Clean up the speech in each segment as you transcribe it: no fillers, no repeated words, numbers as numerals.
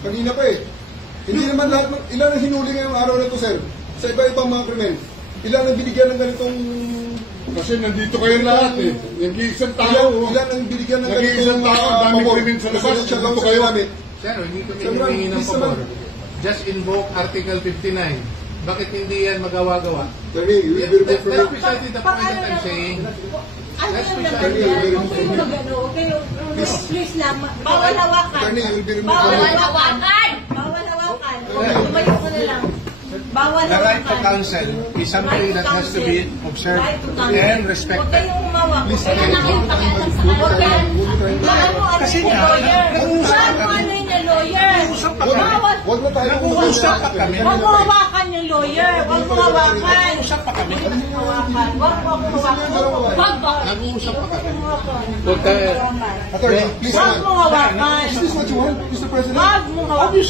Kanina pa eh. Hindi naman lahat, ilan ang hinuli ngayong araw na ito, sir? Sa iba-ibang mga krimen. Ilan ang binigyan ng ganitong... Kasi nandito kayo lahat eh. Nag-iisang tao. Ilan ang binigyan ng nag-iisang tao, daming krimen sa labas. Nandito kayo. Sir, hindi kami humingi ng pabor. Just invoke Article 59. Bakit hindi yan magawa-gawa? Attorney, you will be removed from That's precisely the point that I'm saying. That's precisely the point. Please lang, bawal hawakan. Attorney, you will be removed Bawal from hawakan! Bawal hawakan. Tumayo ka na lang. Bawal The right to hawakan. counsel is something that has to be observed and respected. Huwag kayong umawak. Please, Huwag kayong nakipakialam sa huwag kayong Kasi nga, ano yung lawyer? Bawal. Huwag na tayo nag-uusap pa kami. Huwag mo hawakan yung lawyer. Huwag mo hawakan. Nag-uusap pa kami. Hawakan. Huwag mo hawakan. Huwag mo. Nag-uusap pa kami. Attorney, please. Huwag mo hawakan. Is this what you want, Mr. President? Huwag mo hawakan.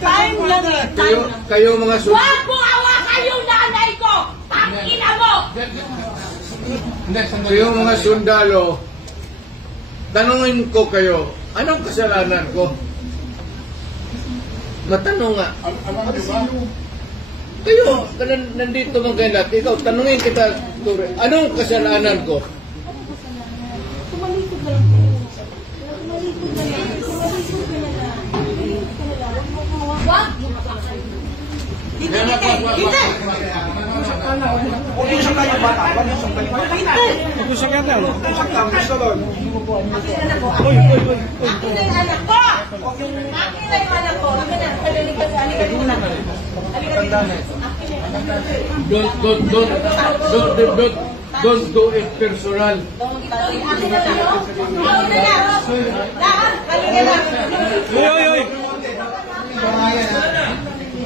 Time lang eh. Time lang. Kayo mga Huwag mo hawakan yung nanay ko! Pangina mo! Kayo mga sundalo, tanungin ko kayo, anong kasalanan ko? Matanong nga. Kayo, nandito mga kayo lahat. Ikaw, tanungin kita, Ture, anong kasalanan ko? Tumalikod na lang. Tumalikod na lang. Tumalikod na lang. Huwag mo hawakan. Hindi. Mag-uusap tayo bata. Mag-uusap tayo bata. Mag-uusap yan tayo. Mag-uusap tayo. Gusto doon. Akin na yung anak ko! Akin na yung anak ko! Akin na. Halika muna. Halika dito. Don't do it personal. Akin na lang. Akin na lang. Lahat. Halika lang.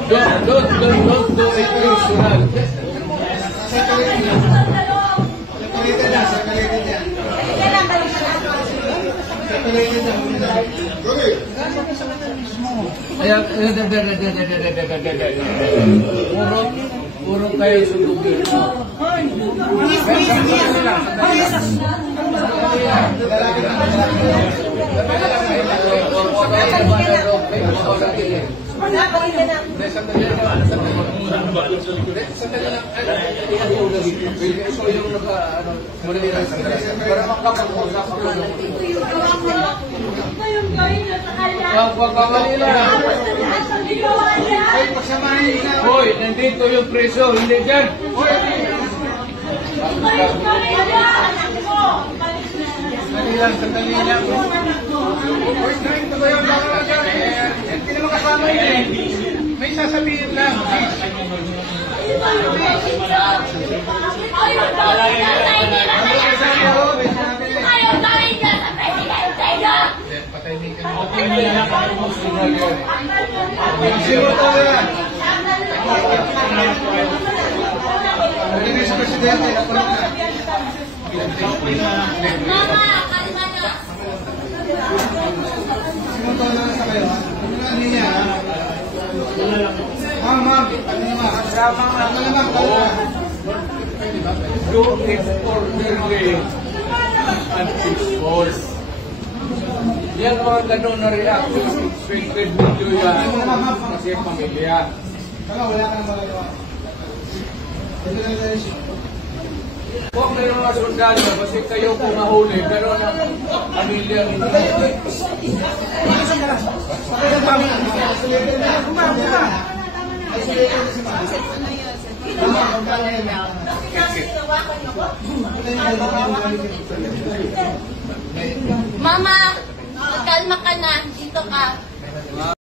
Don't do it personal. Puro kayo sundugin. Hoy, nandito yung preso, hindi dyan. Sandali lang. Hoy, ganito ba yung hindi naman kasama yun eh. May sasabihin lang. Do it orderly and peaceful. Yan mga ganun na reaction, expected video yan kasi pamilya. Wala ka nang magagawa. Huwag na yung mga sundalo kasi kayo kung mahuli, pero ang pamilya hindi. Mama, kalma ka na. Dito ka.